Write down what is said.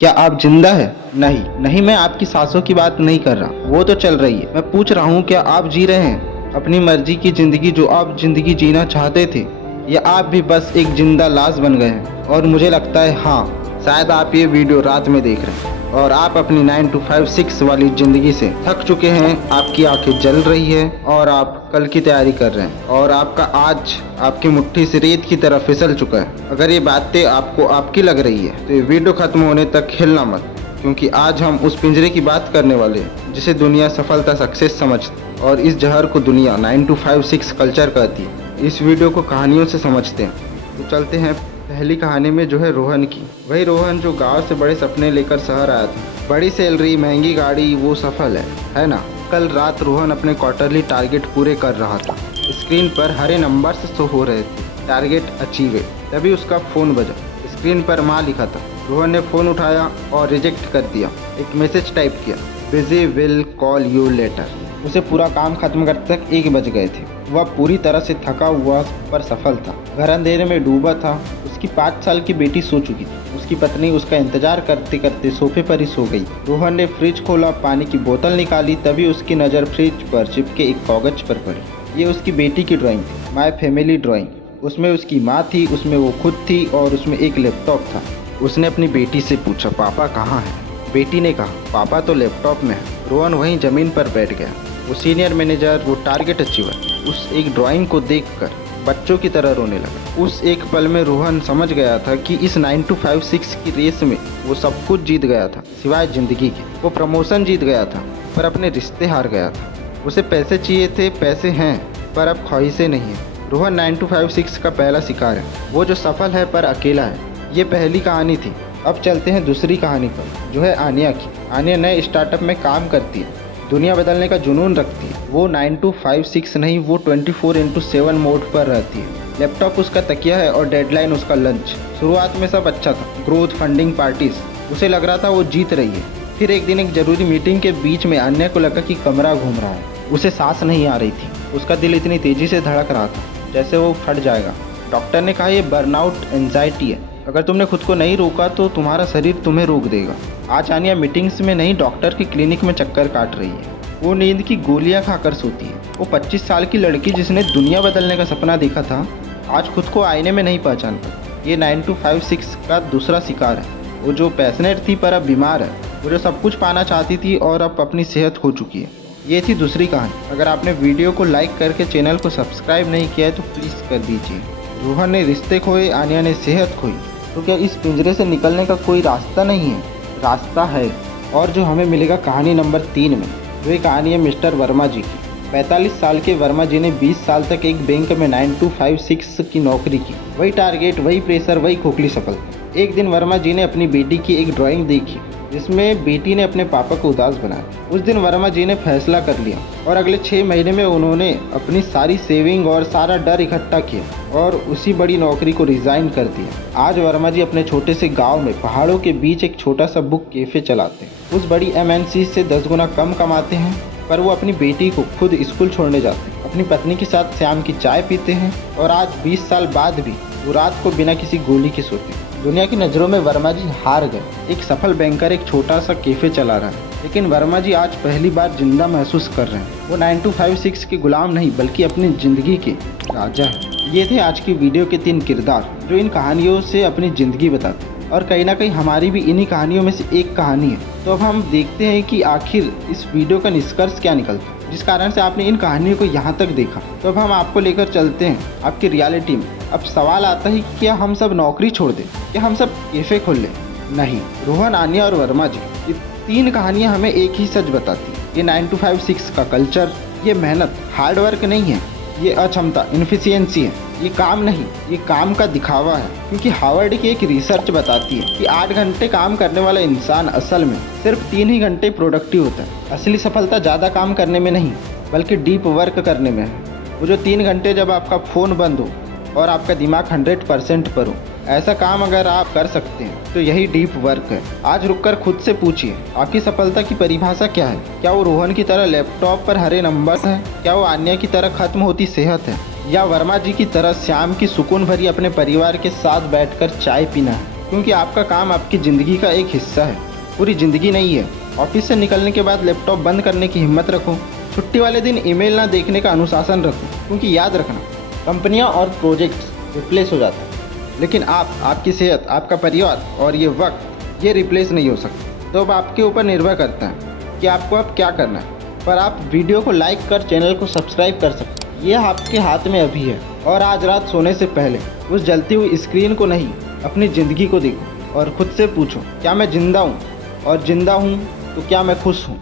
क्या आप जिंदा है? नहीं, नहीं, मैं आपकी सांसों की बात नहीं कर रहा, वो तो चल रही है। मैं पूछ रहा हूँ, क्या आप जी रहे हैं अपनी मर्जी की जिंदगी जो आप जिंदगी जीना चाहते थे, या आप भी बस एक जिंदा लाश बन गए हैं? और मुझे लगता है हाँ, शायद आप ये वीडियो रात में देख रहे हैं और आप अपनी 9 to 5 6 वाली जिंदगी से थक चुके हैं। आपकी आंखें जल रही है और आप कल की तैयारी कर रहे हैं और आपका आज आपकी मुट्ठी से रेत की तरह फिसल चुका है। अगर ये बातें आपको आपकी लग रही है तो ये वीडियो खत्म होने तक हिलना मत, क्योंकि आज हम उस पिंजरे की बात करने वाले हैं जिसे दुनिया सफलता सक्सेस समझती है और इस जहर को दुनिया 9 to 5 6 कल्चर कहती है। इस वीडियो को कहानियों से समझते हैं तो चलते हैं पहली कहानी में, जो है रोहन की। वही रोहन जो गांव से बड़े सपने लेकर शहर आया था। बड़ी सैलरी, महंगी गाड़ी, वो सफल है ना। कल रात रोहन अपने क्वार्टरली टारगेट पूरे कर रहा था। स्क्रीन पर हरे नंबर से शो हो रहे थे, टारगेट अचीवेड। तभी उसका फ़ोन बजा। स्क्रीन पर माँ लिखा था। रोहन ने फ़ोन उठाया और रिजेक्ट कर दिया। एक मैसेज टाइप किया, busy, will call you later. उसे पूरा काम खत्म करते तक 1 बज गए थे। वह पूरी तरह से थका हुआ पर सफल था। घर अंधेरे में डूबा था। उसकी 5 साल की बेटी सो चुकी थी। उसकी पत्नी उसका इंतजार करते करते सोफे पर ही सो गई। रोहन ने फ्रिज खोला, पानी की बोतल निकाली, तभी उसकी नज़र फ्रिज पर चिपके एक कागज पर पड़ी। ये उसकी बेटी की ड्राइंग थी, माय फैमिली ड्राइंग। उसमें उसकी माँ थी, उसमें वो खुद थी और उसमें एक लैपटॉप था। उसने अपनी बेटी से पूछा, पापा कहाँ है? बेटी ने कहा, पापा तो लैपटॉप में है। रोहन वहीं ज़मीन पर बैठ गया। वो सीनियर मैनेजर, वो टारगेट अचीवर, उस एक ड्राइंग को देखकर बच्चों की तरह रोने लगा। उस एक पल में रोहन समझ गया था कि इस 9 to 5 6 की रेस में वो सब कुछ जीत गया था सिवाय जिंदगी के। वो प्रमोशन जीत गया था पर अपने रिश्ते हार गया था। उसे पैसे चाहिए थे, पैसे हैं पर अब ख्वाहिशें नहीं है। रोहन 9 to 5 6 का पहला शिकार है, वो जो सफल है पर अकेला है। ये पहली कहानी थी। अब चलते हैं दूसरी कहानी पर, जो है आनिया की। आनिया नए स्टार्टअप में काम करती है, दुनिया बदलने का जुनून रखती है। वो 9 to 5 6 नहीं, वो 24/7 मोड पर रहती है। लैपटॉप उसका तकिया है और डेडलाइन उसका लंच। शुरुआत में सब अच्छा था, ग्रोथ, फंडिंग, पार्टीज, उसे लग रहा था वो जीत रही है। फिर एक दिन एक जरूरी मीटिंग के बीच में अन्य को लगा कि कमरा घूम रहा है। उसे सांस नहीं आ रही थी। उसका दिल इतनी तेजी से धड़क रहा था जैसे वो फट जाएगा। डॉक्टर ने कहा, ये बर्नआउट एंजाइटी है, अगर तुमने खुद को नहीं रोका तो तुम्हारा शरीर तुम्हें रोक देगा। आज आनिया मीटिंग्स में नहीं, डॉक्टर की क्लिनिक में चक्कर काट रही है। वो नींद की गोलियां खाकर सोती है। वो 25 साल की लड़की जिसने दुनिया बदलने का सपना देखा था, आज खुद को आईने में नहीं पहचान पाती। ये 9 to 5 6 का दूसरा शिकार है। वो जो पैशनेट थी पर अब बीमार है। वो जो सब कुछ पाना चाहती थी और अब अपनी सेहत खो चुकी है। ये थी दूसरी कहानी। अगर आपने वीडियो को लाइक करके चैनल को सब्सक्राइब नहीं किया है तो प्लीज़ कर दीजिए। रोहन ने रिश्ते खोए, आनिया ने सेहत खोई। तो क्या इस पिंजरे से निकलने का कोई रास्ता नहीं है? रास्ता है, और जो हमें मिलेगा कहानी नंबर 3 में। जो एक कहानी है मिस्टर वर्मा जी की। 45 साल के वर्मा जी ने 20 साल तक एक बैंक में 9 to 5 6 की नौकरी की। वही टारगेट, वही प्रेशर, वही खोखली सफलता। एक दिन वर्मा जी ने अपनी बेटी की एक ड्राइंग देखी जिसमें बेटी ने अपने पापा को उदास बनाया। उस दिन वर्मा जी ने फैसला कर लिया और अगले 6 महीने में उन्होंने अपनी सारी सेविंग और सारा डर इकट्ठा किया और उसी बड़ी नौकरी को रिजाइन कर दिया। आज वर्मा जी अपने छोटे से गांव में पहाड़ों के बीच एक छोटा सा बुक कैफे चलाते हैं। उस बड़ी MNC से 10 गुना कम कमाते हैं, पर वो अपनी बेटी को खुद स्कूल छोड़ने जाते हैं। अपनी पत्नी के साथ शाम की चाय पीते हैं और आज 20 साल बाद भी वो रात को बिना किसी गोली के सोते हैं। दुनिया की नज़रों में वर्मा जी हार गए। एक सफल बैंकर एक छोटा सा कैफे चला रहा है, लेकिन वर्मा जी आज पहली बार जिंदा महसूस कर रहे हैं। वो 9 to 5 6 के गुलाम नहीं, बल्कि अपनी ज़िंदगी के राजा है। ये थे आज की वीडियो के 3 किरदार जो इन कहानियों से अपनी ज़िंदगी बताते हैं, और कहीं ना कहीं हमारी भी इन्हीं कहानियों में से एक कहानी है। तो अब हम देखते हैं कि आखिर इस वीडियो का निष्कर्ष क्या निकलता है, जिस कारण से आपने इन कहानियों को यहाँ तक देखा। तो अब हम आपको लेकर चलते हैं आपकी रियलिटी में। अब सवाल आता है कि क्या हम सब नौकरी छोड़ दें, क्या हम सब कैफे खोल लें? नहीं, रोहन, आनिया और वर्मा जी, ये 3 कहानियाँ हमें एक ही सच बताती है। ये 9 to 5 6 का कल्चर, ये मेहनत, हार्डवर्क नहीं है, ये अक्षमता, इनफिशियंसी है। ये काम नहीं, ये काम का दिखावा है। क्योंकि हार्वर्ड की एक रिसर्च बताती है कि 8 घंटे काम करने वाला इंसान असल में सिर्फ 3 ही घंटे प्रोडक्टिव होता है। असली सफलता ज़्यादा काम करने में नहीं, बल्कि डीप वर्क करने में है। वो जो 3 घंटे जब आपका फ़ोन बंद हो और आपका दिमाग 100% पर हो, ऐसा काम अगर आप कर सकते हैं तो यही डीप वर्क है। आज रुककर खुद से पूछिए, आपकी सफलता की परिभाषा क्या है? क्या वो रोहन की तरह लैपटॉप पर हरे नंबर है? क्या वो आन्या की तरह खत्म होती सेहत है? या वर्मा जी की तरह शाम की सुकून भरी अपने परिवार के साथ बैठकर चाय पीना है? क्योंकि आपका काम आपकी ज़िंदगी का एक हिस्सा है, पूरी ज़िंदगी नहीं है। ऑफिस से निकलने के बाद लैपटॉप बंद करने की हिम्मत रखो। छुट्टी वाले दिन ईमेल ना देखने का अनुशासन रखो, क्योंकि याद रखना, कंपनियां और प्रोजेक्ट्स रिप्लेस हो जाते हैं, लेकिन आपकी सेहत, आपका परिवार और ये वक्त, ये रिप्लेस नहीं हो सकता। तो अब आपके ऊपर निर्भर करता है कि आपको अब क्या करना है। पर आप वीडियो को लाइक कर चैनल को सब्सक्राइब कर सकते हैं। ये आपके हाथ में अभी है। और आज रात सोने से पहले उस जलती हुई स्क्रीन को नहीं, अपनी ज़िंदगी को देखो और खुद से पूछो, क्या मैं जिंदा हूँ? और जिंदा हूँ तो क्या मैं खुश हूँ?